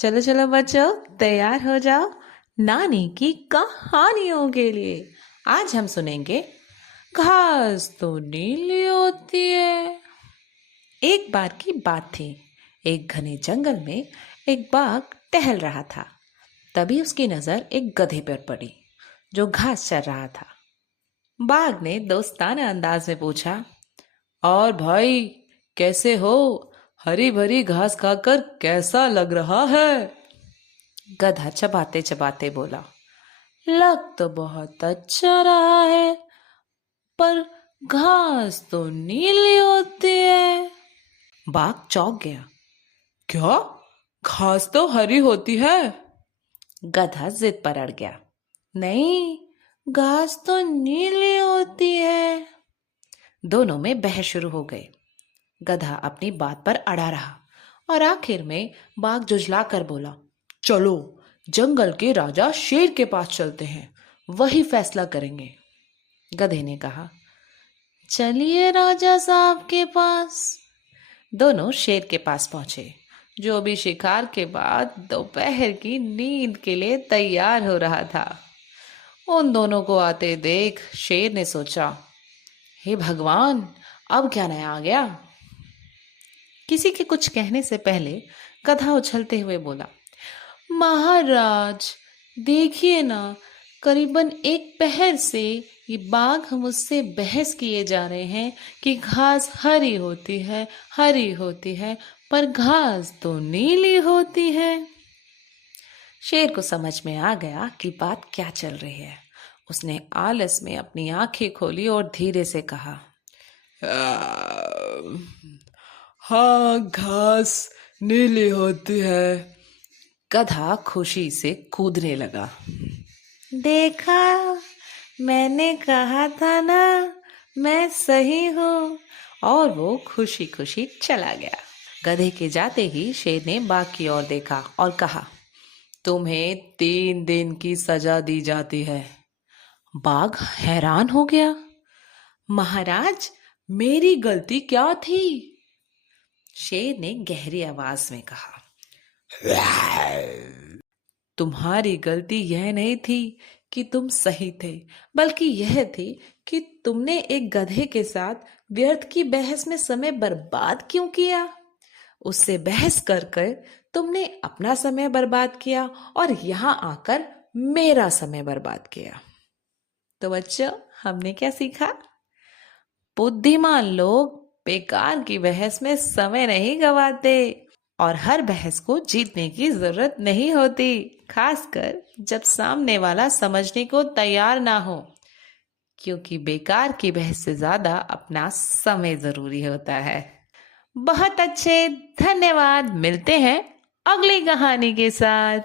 चलो चलो बच्चों, तैयार हो जाओ नानी की कहानियों के लिए। आज हम सुनेंगे घास तो नीली होती है। एक बार की बात थी। एक घने जंगल में एक बाघ टहल रहा था। तभी उसकी नजर एक गधे पर पड़ी जो घास चर रहा था। बाघ ने दोस्ताना अंदाज में पूछा, और भाई, कैसे हो? हरी भरी घास खाकर कैसा लग रहा है? गधा चबाते चबाते बोला, लग तो बहुत अच्छा रहा है, पर घास तो नीली होती है। बाघ चौंक गया। क्या? घास तो हरी होती है। गधा जिद पर अड़ गया। नहीं, घास तो नीली होती है। दोनों में बहस शुरू हो गई। गधा अपनी बात पर अड़ा रहा और आखिर में बाघ जुझला कर बोला, चलो जंगल के राजा शेर के पास चलते हैं, वही फैसला करेंगे। गधे ने कहा, चलिए राजा साहब के पास। दोनों शेर के पास पहुंचे, जो भी शिकार के बाद दोपहर की नींद के लिए तैयार हो रहा था। उन दोनों को आते देख शेर ने सोचा, हे भगवान, अब क्या नया आ गया? किसी के कुछ कहने से पहले गधा उछलते हुए बोला, महाराज, देखिए ना, करीबन एक पहर से ये बाघ मुझसे बहस किए जा रहे हैं कि घास हरी होती है, हरी होती है, पर घास तो नीली होती है। शेर को समझ में आ गया कि बात क्या चल रही है। उसने आलस में अपनी आंखें खोली और धीरे से कहा, हाँ, घास नीली होती है। गधा खुशी से कूदने लगा। देखा, मैंने कहा था ना, मैं सही हूँ। और वो खुशी खुशी चला गया। गधे के जाते ही शेर ने बाघ की ओर देखा और कहा, तुम्हें 3 दिन की सजा दी जाती है। बाघ हैरान हो गया। महाराज, मेरी गलती क्या थी? शेर ने गहरी आवाज में कहा, तुम्हारी गलती यह नहीं थी कि तुम सही थे, बल्कि यह थी कि तुमने एक गधे के साथ व्यर्थ की बहस में समय बर्बाद क्यों किया। उससे बहस कर कर तुमने अपना समय बर्बाद किया और यहाँ आकर मेरा समय बर्बाद किया। तो बच्चों, हमने क्या सीखा? बुद्धिमान लोग बेकार की बहस में समय नहीं गवाते और हर बहस को जीतने की जरूरत नहीं होती, खासकर जब सामने वाला समझने को तैयार ना हो, क्योंकि बेकार की बहस से ज्यादा अपना समय जरूरी होता है। बहुत अच्छे, धन्यवाद। मिलते हैं अगली कहानी के साथ।